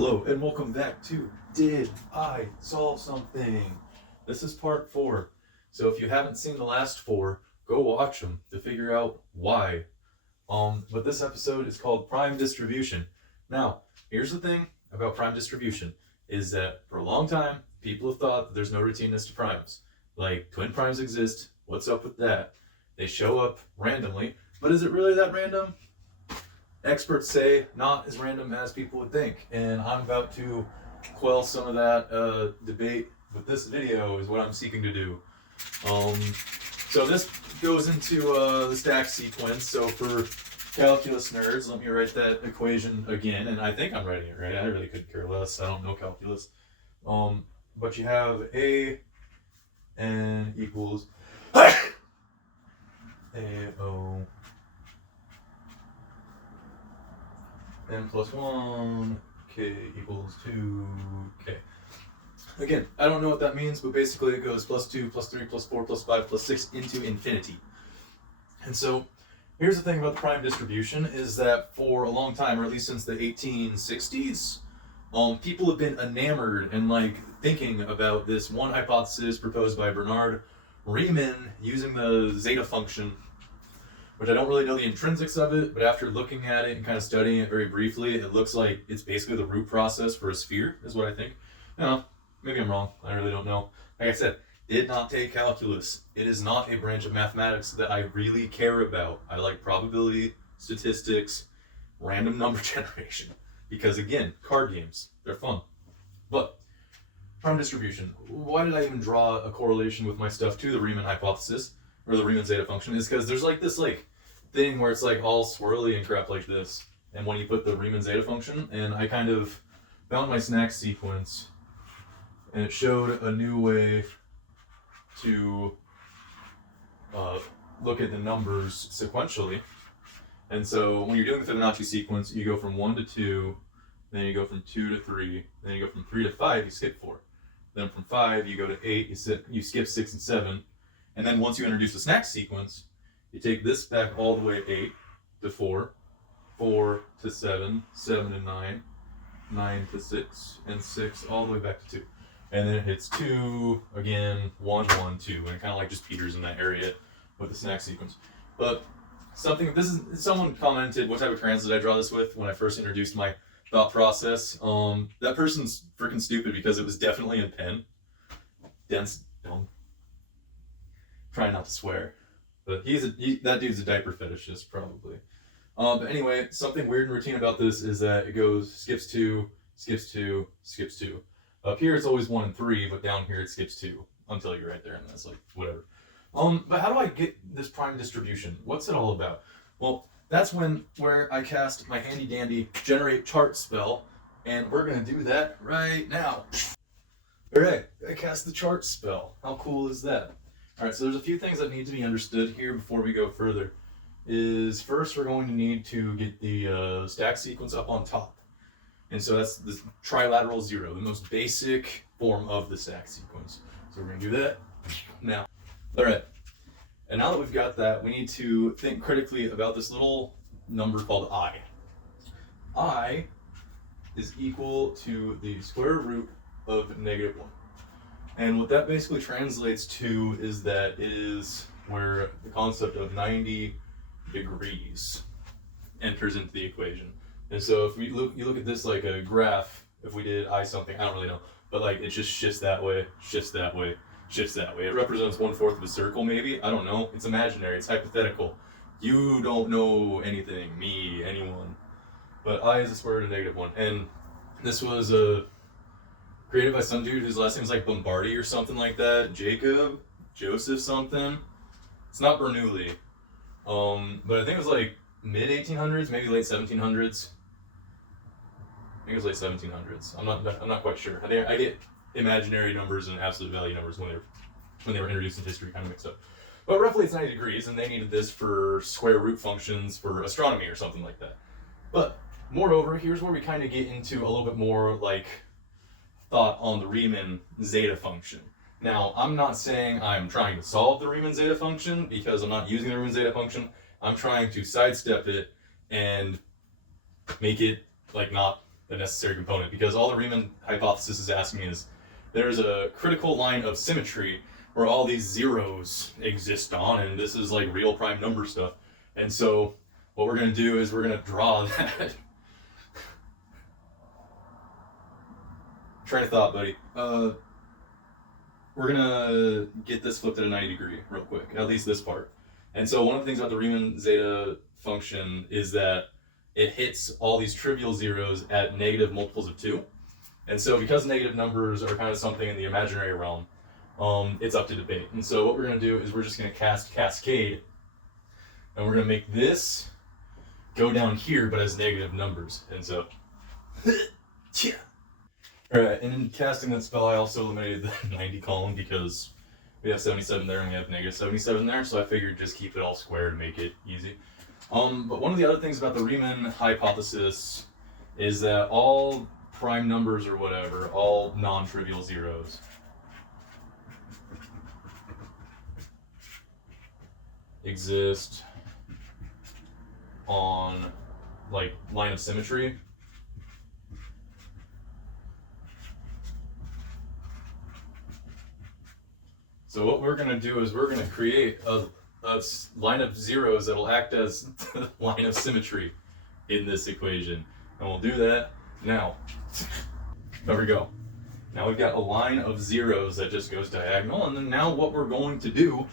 Hello and welcome back to Did I Solve Something? This is part 4. So if you haven't seen the last 4, go watch them to figure out why. But this episode is called Prime Distribution. Now, here's the thing about prime distribution is that for a long time, people have thought that there's no routineness to primes. Like, twin primes exist, what's up with that? They show up randomly, but is it really that random? Experts say not as random as people would think, and I'm about to quell some of that debate with this video is what I'm seeking to do. So this goes into the stack sequence. So for calculus nerds, let me write that equation again, and I think I'm writing it right. I really could care less. I don't know calculus. But you have a n equals AO n plus 1, k equals 2k. Again, I don't know what that means, but basically it goes plus 2, plus 3, plus 4, plus 5, plus 6 into infinity. And so here's the thing about the prime distribution is that for a long time, or at least since the 1860s, people have been enamored and thinking about this one hypothesis proposed by Bernard Riemann using the zeta function, which I don't really know the intrinsics of it, but after looking at it and kind of studying it very briefly, it looks like it's basically the root process for a sphere, is what I think. I don't know, maybe I'm wrong, I really don't know. Like I said, did not take calculus. It is not a branch of mathematics that I really care about. I like probability, statistics, random number generation. Because again, card games, they're fun. But prime distribution, why did I even draw a correlation with my stuff to the Riemann hypothesis, or the Riemann zeta function, is because there's this thing where it's all swirly and crap like this, and when you put the Riemann zeta function, and I kind of found my snack sequence, and it showed a new way to look at the numbers sequentially. And so when you're doing the Fibonacci sequence, you go from 1 to 2, then you go from 2 to 3, then you go from 3 to 5, you skip 4. Then from 5, you go to 8, you skip 6 and 7. And then once you introduce the snack sequence, you take this back all the way 8 to 4, 4 to 7, 7 to 9, 9 to 6, and 6 all the way back to 2. And then it hits 2, again, 1, 1, 2, and it kind of just peters in that area with the snack sequence. But someone commented what type of crayons did I draw this with when I first introduced my thought process. That person's freaking stupid because it was definitely in pen. Dense, dumb. Trying not to swear, but that dude's a diaper fetishist probably. But anyway, something weird and routine about this is that it goes skips 2, skips 2, skips 2. Up here it's always 1 and 3, but down here it skips 2 until you're right there, and that's whatever. But how do I get this prime distribution? What's it all about? Well, that's where I cast my handy dandy generate chart spell, and we're gonna do that right now. Alright, I cast the chart spell. How cool is that? Alright, so there's a few things that need to be understood here before we go further. First we're going to need to get the stack sequence up on top. And so that's the trilateral 0, the most basic form of the stack sequence. So we're going to do that now. Alright, and now that we've got that, we need to think critically about this little number called I. I is equal to the square root of -1. And what that basically translates to is that it is where the concept of 90 degrees enters into the equation. And so if you look at this like a graph, if we did I something, I don't really know, but it just shifts that way, shifts that way, shifts that way. It represents 1/4 of a circle maybe, I don't know, it's imaginary, it's hypothetical. You don't know anything, me, anyone. But I is the square root of -1. And this was created by some dude whose last name is Bombardi or something like that. Joseph something. It's not Bernoulli. But I think it was mid 1800s, maybe late 1700s. I think it was late 1700s. I'm not quite sure. I get imaginary numbers and absolute value numbers when they were introduced in history kind of mixed up. But roughly it's 90 degrees, and they needed this for square root functions for astronomy or something like that. But moreover, here's where we kind of get into a little bit more thought on the Riemann zeta function. Now, I'm not saying I'm trying to solve the Riemann zeta function because I'm not using the Riemann zeta function. I'm trying to sidestep it and make it not the necessary component, because all the Riemann hypothesis is asking is, there's a critical line of symmetry where all these zeros exist on, and this is like real prime number stuff. And so what we're going to do is we're going to draw that. Train of thought, buddy. We're going to get this flipped at a 90 degree real quick, at least this part. And so one of the things about the Riemann zeta function is that it hits all these trivial zeros at negative multiples of 2. And so because negative numbers are kind of something in the imaginary realm, it's up to debate. And so what we're going to do is we're just going to cast cascade, and we're going to make this go down here, but as negative numbers. And so, all right, and in casting that spell, I also eliminated the 90 column because we have 77 there and we have negative 77 there, so I figured just keep it all square to make it easy. But one of the other things about the Riemann hypothesis is that all prime numbers or whatever, all non-trivial zeros, exist on like line of symmetry. So what we're going to do is we're going to create a line of zeros that will act as the line of symmetry in this equation. And we'll do that now. There we go. Now we've got a line of zeros that just goes diagonal. And then now what we're going to do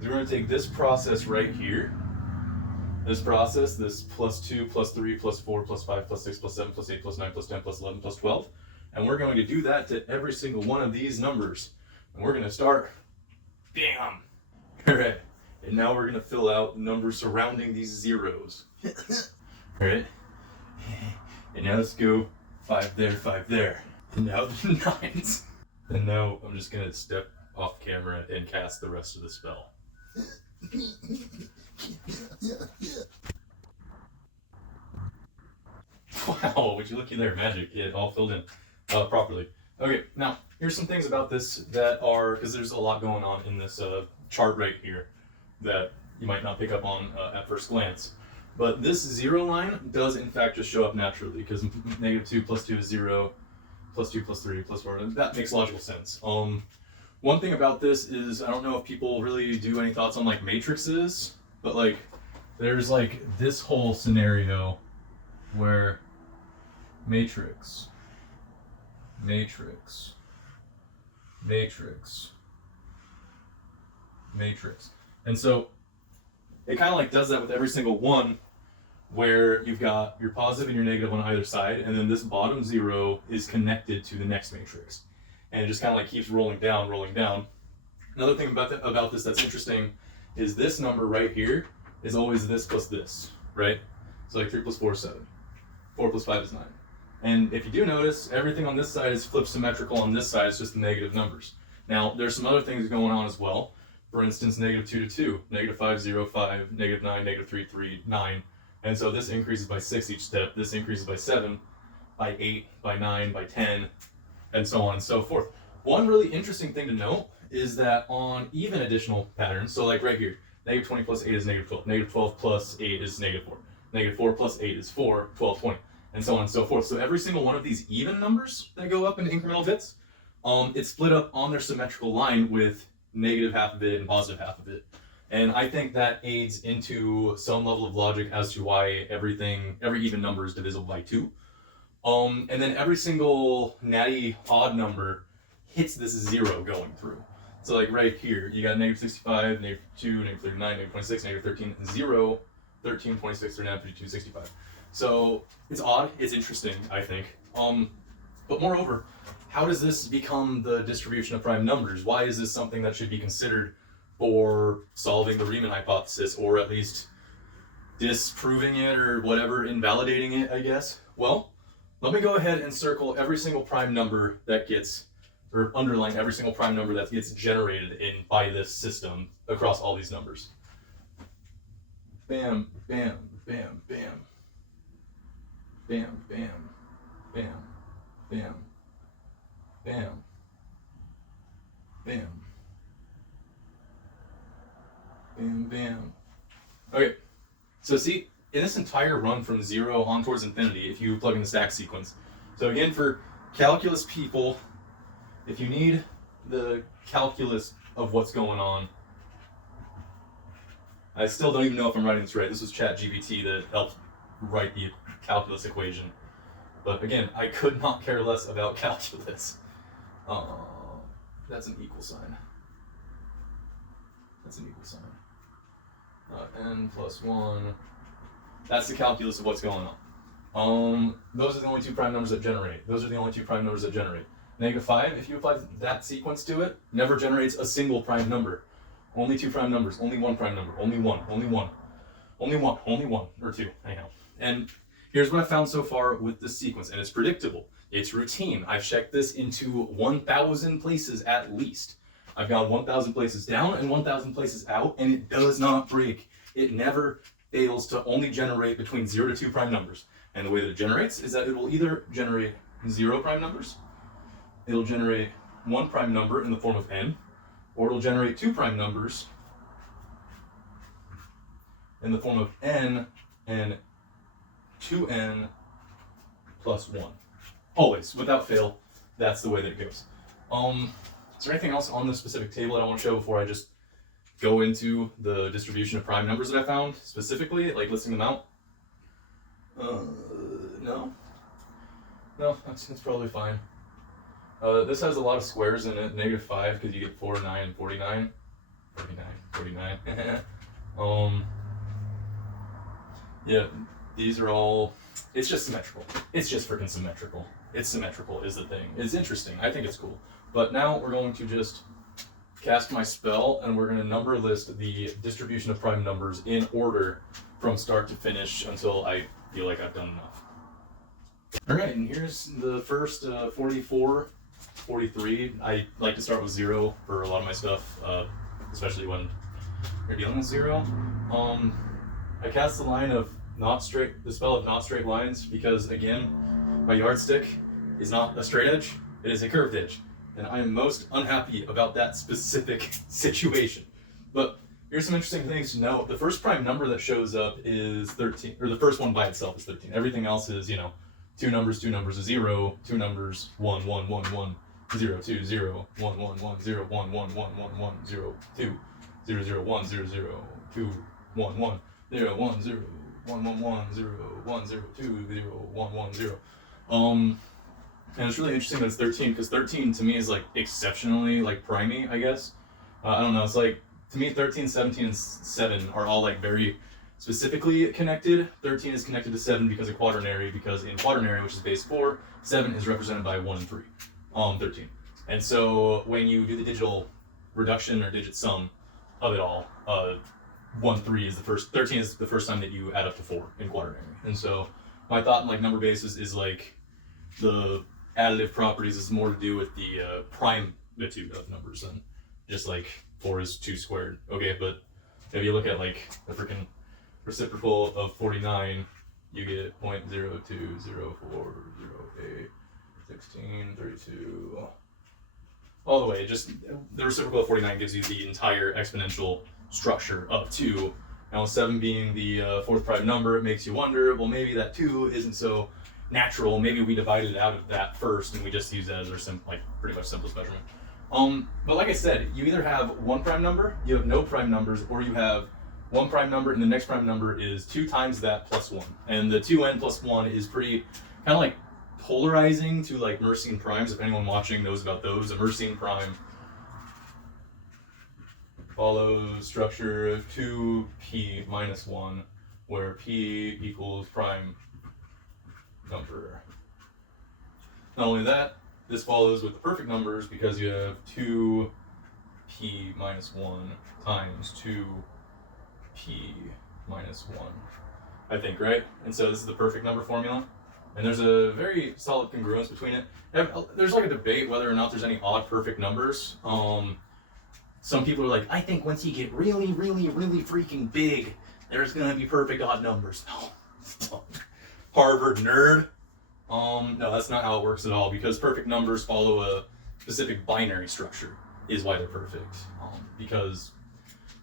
is we're going to take this process right here. This process, this plus 2, plus 3, plus 4, plus 5, plus 6, plus 7, plus 8, plus 9, plus 10, plus 11, plus 12. And we're going to do that to every single one of these numbers. And we're going to start, bam! All right. And now we're going to fill out numbers surrounding these zeros. All right. And now let's go 5 there, 5 there. And now the 9s. And now I'm just going to step off camera and cast the rest of the spell. Wow, would you looky there, magic. It all filled in properly. Okay, now here's some things about this that are, because there's a lot going on in this chart right here that you might not pick up on at first glance. But this 0 line does in fact just show up naturally, because negative 2 plus 2 is 0, plus 2 plus 3 plus 4, that makes logical sense. One thing about this is, I don't know if people really do any thoughts on like matrices, but like there's like this whole scenario where matrix, matrix, matrix, matrix. And so it kind of like does that with every single one, where you've got your positive and your negative on either side, and then this bottom 0 is connected to the next matrix. And it just kind of like keeps rolling down, rolling down. Another thing about this that's interesting is this number right here is always this plus this, right? So like 3 plus 4 is 7. 4 plus 5 is 9. And if you do notice, everything on this side is flipped symmetrical, on this side is just the negative numbers. Now, there's some other things going on as well. For instance, negative 2 to 2, negative 5, 0, 5, negative 9, negative 3, 3, 9. And so this increases by 6 each step, this increases by 7, by 8, by 9, by 10, and so on and so forth. One really interesting thing to note is that on even additional patterns, so like right here, negative 20 plus 8 is negative 12, negative 12 plus 8 is negative 4, negative 4 plus 8 is 4, 12, 20, and so on and so forth. So every single one of these even numbers that go up in incremental bits, it's split up on their symmetrical line with negative half of it and positive half of it. And I think that aids into some level of logic as to why every even number is divisible by 2. And then every single natty odd number hits this 0 going through. So like right here, you got negative 65, negative 2, negative 39, negative 26, negative 13, 0, 13, 26, 39, 52, 65. So it's odd, it's interesting, I think. But moreover, how does this become the distribution of prime numbers? Why is this something that should be considered for solving the Riemann hypothesis, or at least disproving it, or whatever, invalidating it, I guess? Well, let me go ahead and circle every single prime number that gets, or underline every single prime number that gets generated by this system across all these numbers. Bam, bam, bam, bam. Bam, bam, bam, bam, bam, bam, bam, bam. Okay, so see, in this entire run from 0 on towards infinity, if you plug in the stack sequence, So again, for calculus people, if you need the calculus of what's going on, I still don't even know if I'm writing this right. This was ChatGPT that helped write the calculus equation. But again, I could not care less about calculus. That's an equal sign. That's an equal sign. N plus 1. That's the calculus of what's going on. Those are the only two prime numbers that generate. Those are the only two prime numbers that generate. -5, if you apply that sequence to it, never generates a single prime number. Only two prime numbers, only one prime number, only one, or two, anyhow. And here's what I found so far with this sequence, and it's predictable. It's routine. I've checked this into 1,000 places at least. I've gone 1,000 places down and 1,000 places out, and it does not break. It never fails to only generate between 0 to 2 prime numbers. And the way that it generates is that it will either generate 0 prime numbers, it'll generate 1 prime number in the form of n, or it'll generate 2 prime numbers in the form of n and 2n plus 1. Always, without fail, that's the way that it goes. Is there anything else on this specific table that I want to show before I just go into the distribution of prime numbers that I found specifically, like listing them out? No. No, that's probably fine. This has a lot of squares in it, -5, because you get 4, 9, and 49. 49. Yeah, these are all, it's just symmetrical. It's just freaking symmetrical. It's symmetrical is the thing. It's interesting. I think it's cool. But now we're going to just cast my spell, and we're going to number list the distribution of prime numbers in order from start to finish until I feel like I've done enough. All right, and here's the first 44, 43. I like to start with 0 for a lot of my stuff, especially when you're dealing with 0. I cast the line of the spell of not straight lines because, again, my yardstick is not a straight edge, it is a curved edge. And I am most unhappy about that specific situation. But here's some interesting things to know. The first prime number that shows up is 13, or the first one by itself is 13. Everything else is, two numbers, a 0, two numbers, 1, 1, 1, 1, 0, 2, 0, 1, 1, 1, 0, 1, 1, 1, 1, 1, 0, 2, 0, 0, 1, 0, 0, 2, 1, 1, 0, 1, 0, 1, 1, 1, 0, 1, 0, 2, 0, 1, 1, 0. And it's really interesting that it's 13, because 13 to me is like exceptionally like primey, I guess. I don't know, it's like, to me 13, 17, and 7 are all like very specifically connected. 13 is connected to 7 because of quaternary, because in quaternary, which is base 4, 7 is represented by 1 and 3, 13. And so when you do the digital reduction or digit sum of it all, 1, 3 is the first, 13 is the first time that you add up to 4 in quaternary. And so my thought in like number basis is like the additive properties is more to do with the primitude of numbers than just like 4 is 2 squared. Okay, but if you look at like the freaking reciprocal of 49, you get 0.0204, 0.8, 16, 32, all the way. Just the reciprocal of 49 gives you the entire exponential structure of 2. Now 7 being the fourth prime number, it makes you wonder, well, maybe that 2 isn't so natural. Maybe we divided it out of that first and we just use that as our pretty much simplest measurement. But like I said, you either have 1 prime number, you have no prime numbers, or you have 1 prime number and the next prime number is 2 times that plus 1. And the 2n plus 1 is pretty kind of like polarizing to like Mercian primes. If anyone watching knows about those, a Mercian prime follows structure of 2p minus 1, where p equals prime number. Not only that, this follows with the perfect numbers because you have 2p minus 1 times 2p minus 1, I think, right? And so this is the perfect number formula. And there's a very solid congruence between it. There's like a debate whether or not there's any odd perfect numbers. Some people are like, I think once you get really, really, really freaking big, there's gonna be perfect odd numbers. No. Harvard nerd. No, that's not how it works at all, because perfect numbers follow a specific binary structure is why they're perfect. Because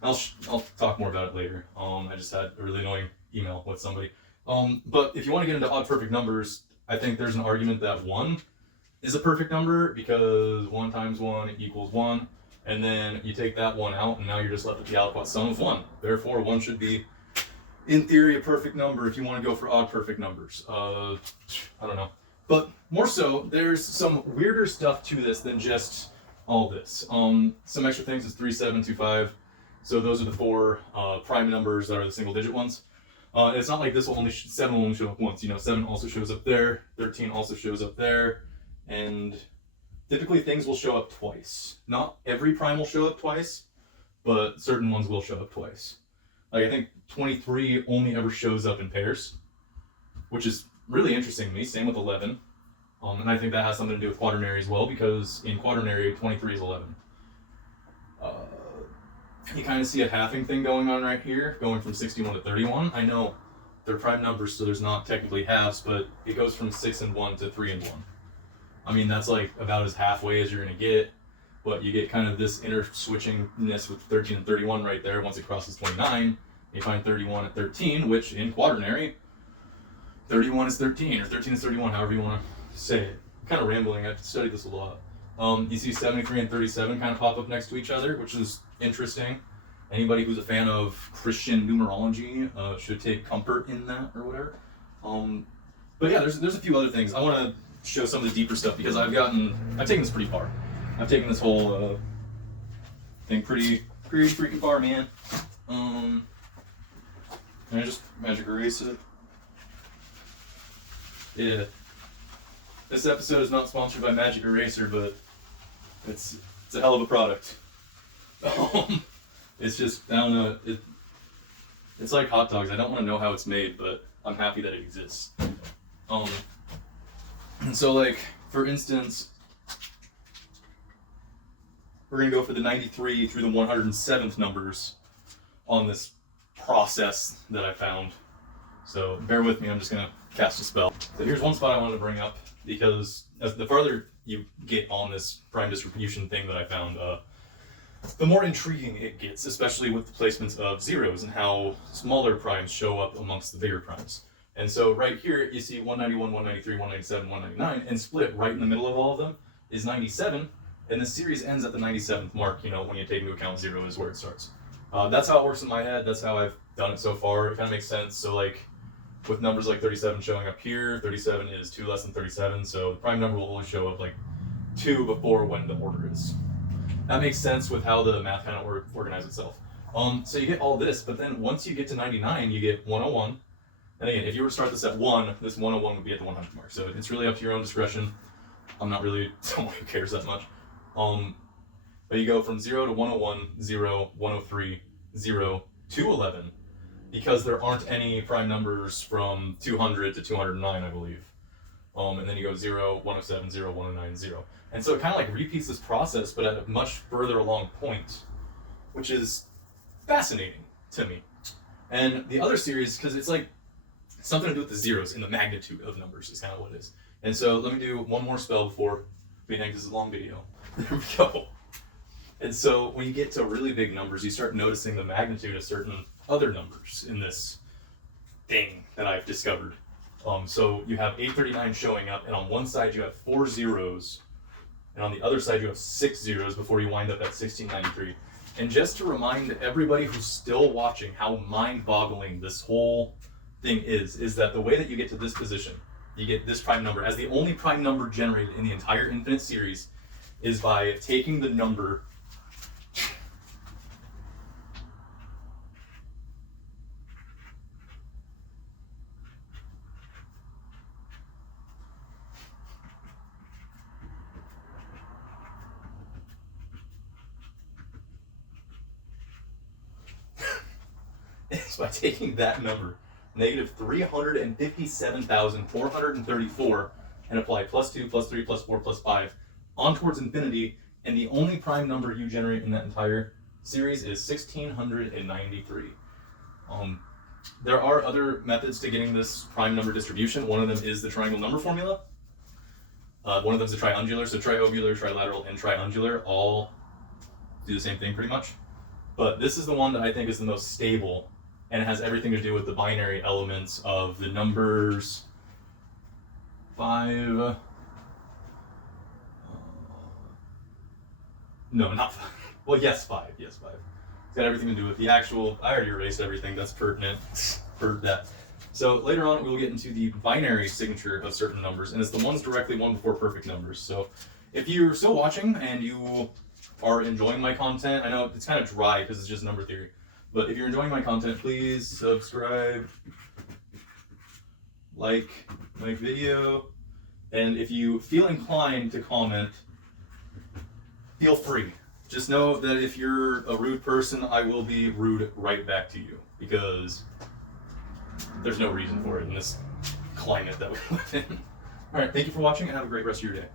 I'll talk more about it later. I just had a really annoying email with somebody. But if you want to get into odd perfect numbers, I think there's an argument that 1 is a perfect number because 1 times 1 equals 1. And then you take that 1 out, and now you're just left with the aliquot sum of 1. Therefore, 1 should be, in theory, a perfect number if you want to go for odd perfect numbers. I don't know. But more so, there's some weirder stuff to this than just all this. Some extra things is 3, 7, 2, 5. So those are the 4 prime numbers that are the single digit ones. It's not like this will only 7 will only show up once. 7 also shows up there. 13 also shows up there. And typically things will show up twice. Not every prime will show up twice, but certain ones will show up twice. Like I think 23 only ever shows up in pairs, which is really interesting to me. Same with 11. And I think that has something to do with quaternary as well, because in quaternary, 23 is 11. You kind of see a halving thing going on right here, going from 61 to 31. I know they're prime numbers, so there's not technically halves, but it goes from 6 and 1 to 3 and 1. I mean, that's like about as halfway as you're going to get, but you get kind of this inner switchingness with 13 and 31 right there. Once it crosses 29, you find 31 at 13, which in quaternary, 31 is 13, or 13 is 31, however you want to say it. I'm kind of rambling, I've studied this a lot. You see 73 and 37 kind of pop up next to each other, which is interesting. Anybody who's a fan of Christian numerology should take comfort in that or whatever. But yeah, there's a few other things. I want to show some of the deeper stuff because I've taken this pretty far. I've taken this whole thing pretty freaking far, man. Can I just magic erase it? Yeah. This episode is not sponsored by Magic Eraser, but it's a hell of a product. It's just, I don't know, it's like hot dogs. I don't want to know how it's made, but I'm happy that it exists. And so like, for instance, we're going to go for the 93 through the 107th numbers on this process that I found. So bear with me, I'm just going to cast a spell. So here's one spot I wanted to bring up, because as the farther you get on this prime distribution thing that I found, the more intriguing it gets, especially with the placements of zeros and how smaller primes show up amongst the bigger primes. And so right here, you see 191, 193, 197, 199, and split right in the middle of all of them is 97, and the series ends at the 97th mark, when you take into account 0 is where it starts. That's how it works in my head, that's how I've done it so far. It kind of makes sense. So like, with numbers like 37 showing up here, 37 is 2 less than 37, so the prime number will always show up like 2 before when the order is. That makes sense with how the math kind of organizes itself. So you get all this, but then once you get to 99, you get 101. And again, if you were to start this at 1, this 101 would be at the 100 mark. So it's really up to your own discretion. I'm not really someone who cares that much. But you go from 0 to 101, 0, 103, 0, to 11. Because there aren't any prime numbers from 200 to 209, I believe. And then you go 0, 107, 0, 109, 0. And so it kind of like repeats this process, but at a much further along point, which is fascinating to me. And the other series, because it's like something to do with the zeros in the magnitude of numbers is kind of what it is. And so let me do one more spell before we end, this is a long video. There we go. And so when you get to really big numbers, you start noticing the magnitude of certain other numbers in this thing that I've discovered. So you have 839 showing up, and on one side you have 4 zeros, and on the other side you have 6 zeros before you wind up at 1693. And just to remind everybody who's still watching how mind-boggling this whole thing is that the way that you get to this position, you get this prime number as the only prime number generated in the entire infinite series, is by taking the number is by taking that number, negative 357,434, and apply plus 2, plus 3, plus 4, plus 5 on towards infinity, and the only prime number you generate in that entire series is 1693. There are other methods to getting this prime number distribution. One of them is the triangle number formula. One of them is the triangular, so triobular, trilateral, and triangular all do the same thing pretty much. But this is the one that I think is the most stable, and it has everything to do with the binary elements of the numbers 5. No, not 5. Well, yes, 5. Yes, 5. It's got everything to do with the actual. I already erased everything that's pertinent for that. So later on, we will get into the binary signature of certain numbers, and it's the ones directly one before perfect numbers. So if you're still watching and you are enjoying my content, I know it's kind of dry because it's just number theory, but if you're enjoying my content, please subscribe, like my video, and if you feel inclined to comment, feel free. Just know that if you're a rude person, I will be rude right back to you, because there's no reason for it in this climate that we live in. Alright, thank you for watching and have a great rest of your day.